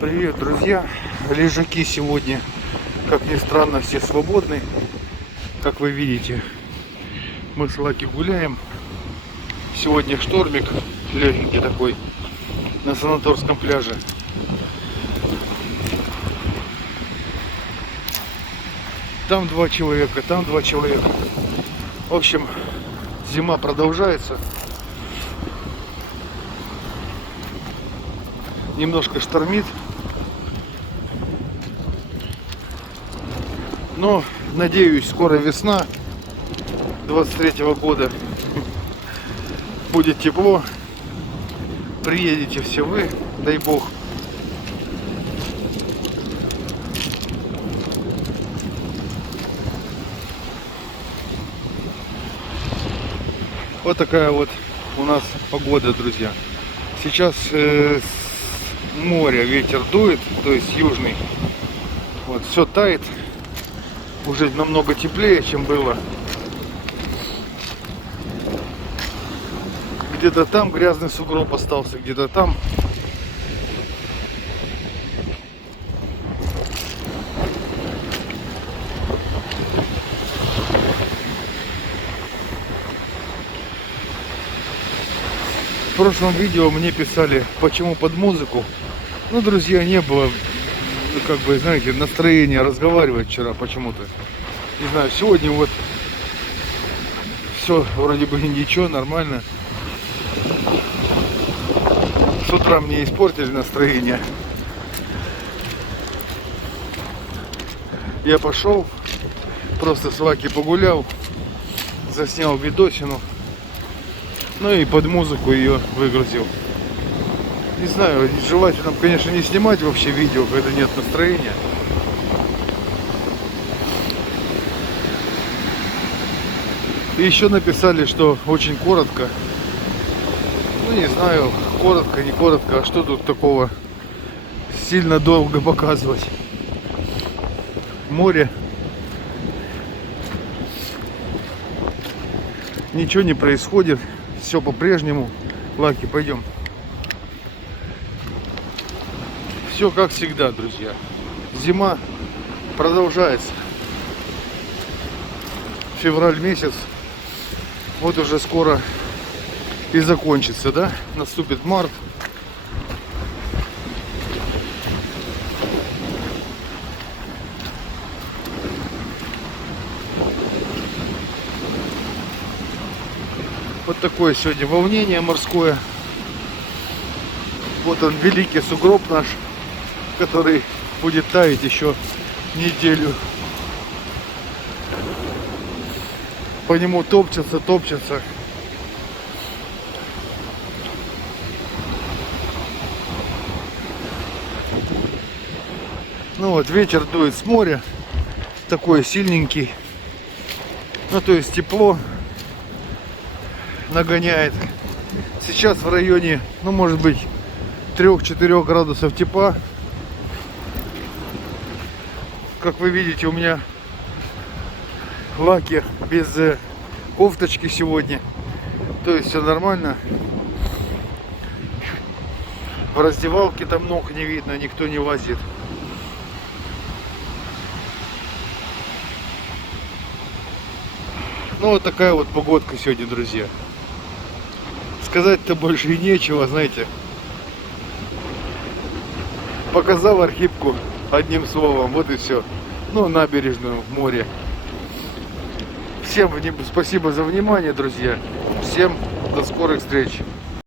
Привет, друзья! Лежаки сегодня, как ни странно, все свободны. Как вы видите, мы с Лаки гуляем. Сегодня штормик легенький такой на Санаторском пляже. Там 2 человека, там 2 человека. В общем, зима продолжается. Немножко штормит. Но, надеюсь, скоро весна 23-го года. Будет тепло. Приедете все вы, дай бог. Вот такая вот у нас погода, друзья. Сейчас с моря ветер дует, то есть южный. Вот, все тает. Уже намного теплее, чем было. Где-то там грязный сугроб остался, где-то там. В прошлом видео мне писали, почему под музыку. Ну, друзья, не было, как бы, знаете, настроения разговаривать вчера почему-то. Не знаю, сегодня вот все вроде бы ничего, нормально. С утра мне испортили настроение. Я пошел, просто с Лаки погулял, заснял видосину. Ну и под музыку ее выгрузил. Не знаю, желательно, конечно, не снимать вообще видео, когда нет настроения. И еще написали, что очень коротко. Ну не знаю, коротко, не коротко, а что тут такого сильно долго показывать? Море. Ничего не происходит. Все по-прежнему. Лаки, пойдем. Все как всегда, друзья. Зима продолжается. Февраль месяц. Вот уже скоро и закончится, да? Наступит март. Вот такое сегодня волнение морское. Вот он, великий сугроб наш, который будет таять еще неделю. По нему топчется. Ну вот, ветер дует с моря, такой сильненький. Ну, то есть тепло нагоняет. Сейчас в районе, ну, может быть, 3-4 градусов тепла. Как вы видите, у меня Лаки без кофточки сегодня. То есть все нормально. В раздевалке там ног не видно, никто не лазит. Ну вот такая вот погодка сегодня, друзья. Сказать-то больше и нечего, знаете. Показал Архипку одним словом, вот и все. Ну, набережную, море. Всем спасибо за внимание, друзья. Всем до скорых встреч.